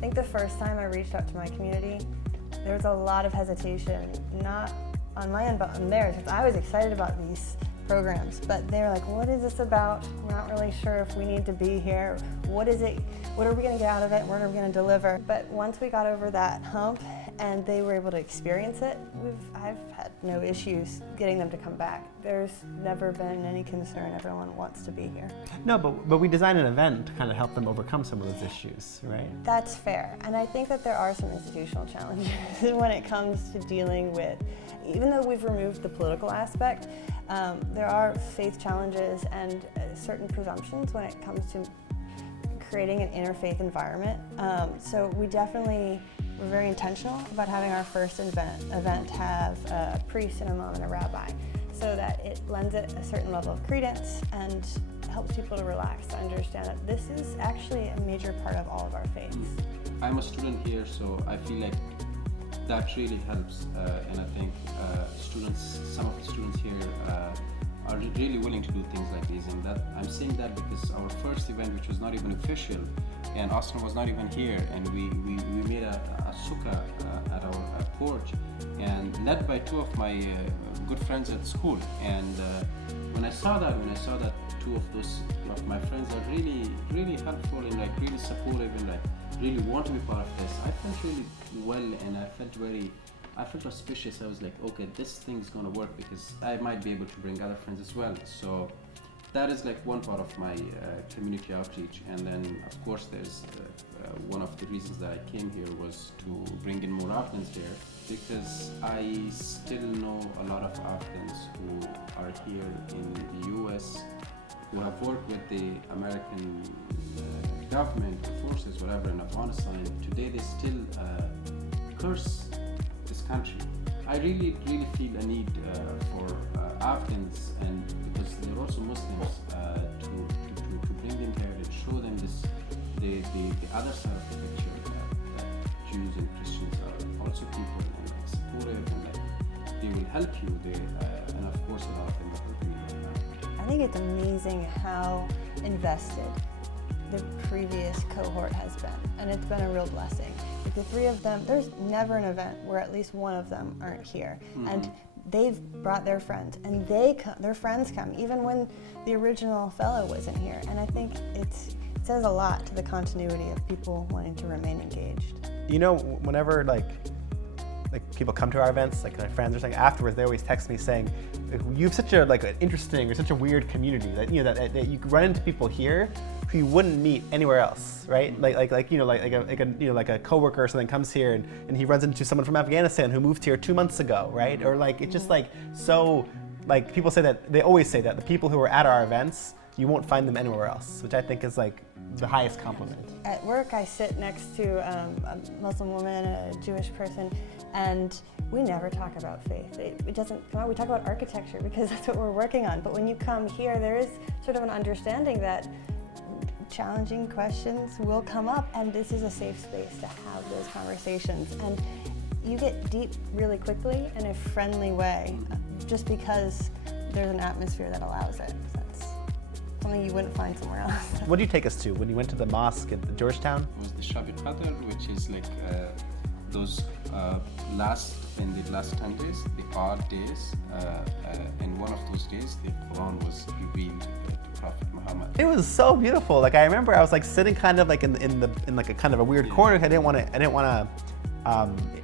I think the first time I reached out to my community, there was a lot of hesitation, not on my end, but on theirs, because I was excited about these programs, but they were like, what is this about? We're not really sure if we need to be here. What is it? What are we going to get out of it? What are we going to deliver? But once we got over that hump and they were able to experience it, I've had no issues getting them to come back. There's never been any concern. Everyone wants to be here. No, but we designed an event to kind of help them overcome some of those issues, right? That's fair. And I think that there are some institutional challenges when it comes to dealing with, even though we've removed the political aspect, there are faith challenges and certain presumptions when it comes to creating an interfaith environment. So we definitely were very intentional about having our first event have a priest and a mom and a rabbi, so that it lends it a certain level of credence and helps people to relax, to understand that this is actually a major part of all of our faiths. I'm a student here, so I feel like that really helps, and I think some of the students here are really willing to do things like these. And that I'm saying that because our first event, which was not even official, and Austen was not even here, and we made a sukkah at our porch, and led by two of my good friends at school. And when I saw that two of my friends are really helpful and like really supportive and like really want to be part of this, I felt really well, and I felt auspicious. I was like, okay, this thing's gonna work because I might be able to bring other friends as well. So that is like one part of my community outreach. And then of course there's one of the reasons that I came here was to bring in more Afghans here, because I still know a lot of Afghans who are here in the US who have worked with the American government, the forces, whatever, in Afghanistan. Today they still curse this country. I really feel a need for Afghans, and because they're also Muslims, to bring them here and show them the other side of the picture, that Jews and Christians are also people and like supportive, and like they will help you. And of course a lot of them are helping you. I think it's amazing how invested the previous cohort has been, and it's been a real blessing. Like the three of them, there's never an event where at least one of them aren't here. Mm-hmm. And they've brought their friends, and their friends come, even when the original fellow wasn't here. And I think it says a lot to the continuity of people wanting to remain engaged. You know, whenever like people come to our events, like my friends or something, afterwards they always text me saying, you have such a like an interesting or such a weird community that that you run into people here who you wouldn't meet anywhere else, right? Like a coworker or something comes here and he runs into someone from Afghanistan who moved here 2 months ago, right? Or like it's just like so, like people say that, they always say that the people who are at our events, you won't find them anywhere else, which I think is like the highest compliment. At work, I sit next to a Muslim woman, a Jewish person, and we never talk about faith. It doesn't come out. We talk about architecture because that's what we're working on. But when you come here, there is sort of an understanding that challenging questions will come up, and this is a safe space to have those conversations. And you get deep really quickly in a friendly way, just because there's an atmosphere that allows it. That's something you wouldn't find somewhere else. What did you take us to when you went to the mosque at Georgetown? It was the Shabi Qadr, which is like those last 10 days, the odd days. In one of those days, the Quran was revealed to Prophet Muhammad. It was so beautiful. Like I remember, I was like sitting kind of like in like a kind of a weird corner. I didn't want to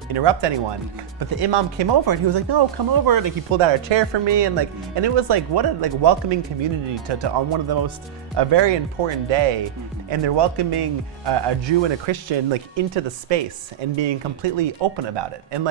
interrupt anyone. But the imam came over and he was like, "No, come over." Like he pulled out a chair for me, and and it was like what a like welcoming community to on one of the most very important day. And they're welcoming a Jew and a Christian like into the space and being completely open about it. And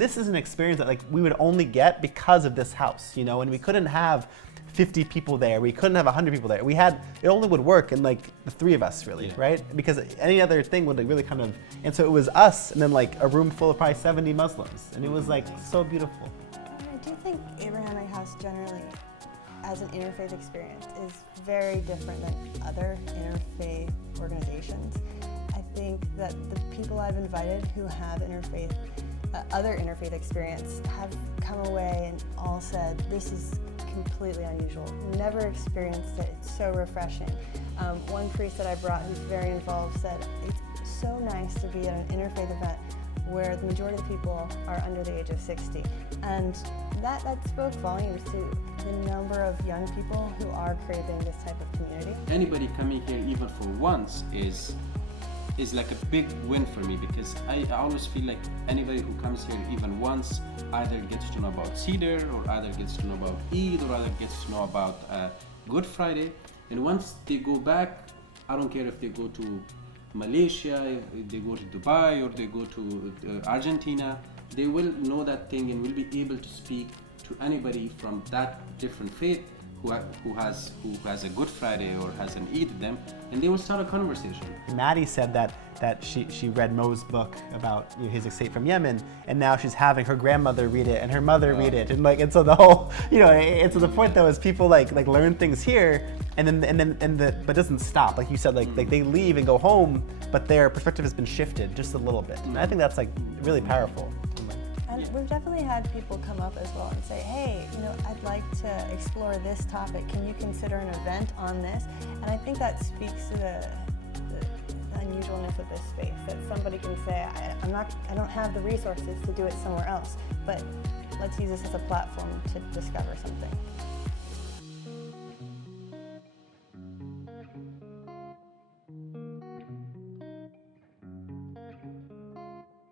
this is an experience that like we would only get because of this house, you know. And we couldn't have 50 people there. We couldn't have 100 people there. It only would work in like the three of us, really, right? Because any other thing would like really kind of. And so it was us, and then like a room full of probably 70 Muslims, and it was like so beautiful. I do think Abrahamic House generally, as an interfaith experience, is very different than other interfaith organizations. I think that the people I've invited who have other interfaith experience have come away and all said, this is completely unusual. Never experienced it. It's so refreshing. One priest that I brought who's very involved said, it's so nice to be at an interfaith event where the majority of the people are under the age of 60. And that spoke volumes to the number of young people who are craving this type of community. Anybody coming here even for once is like a big win for me, because I always feel like anybody who comes here even once either gets to know about Cedar, or either gets to know about Eid, or either gets to know about Good Friday. And once they go back, I don't care if they go to Malaysia, if they go to Dubai, or they go to Argentina, they will know that thing and will be able to speak to anybody from that different faith who has a Good Friday or has an Eid with them, and they will start a conversation. Maddie said that she read Mo's book about his escape from Yemen, and now she's having her grandmother read it and her mother read it, and so the whole, and so the point though is people like learn things here, but it doesn't stop. Like you said, like they leave and go home, but their perspective has been shifted just a little bit. And I think that's like really powerful. And we've definitely had people come up as well and say, hey, I'd like to explore this topic. Can you consider an event on this? And I think that speaks to the unusualness of this space, that somebody can say, I don't have the resources to do it somewhere else, but let's use this as a platform to discover something.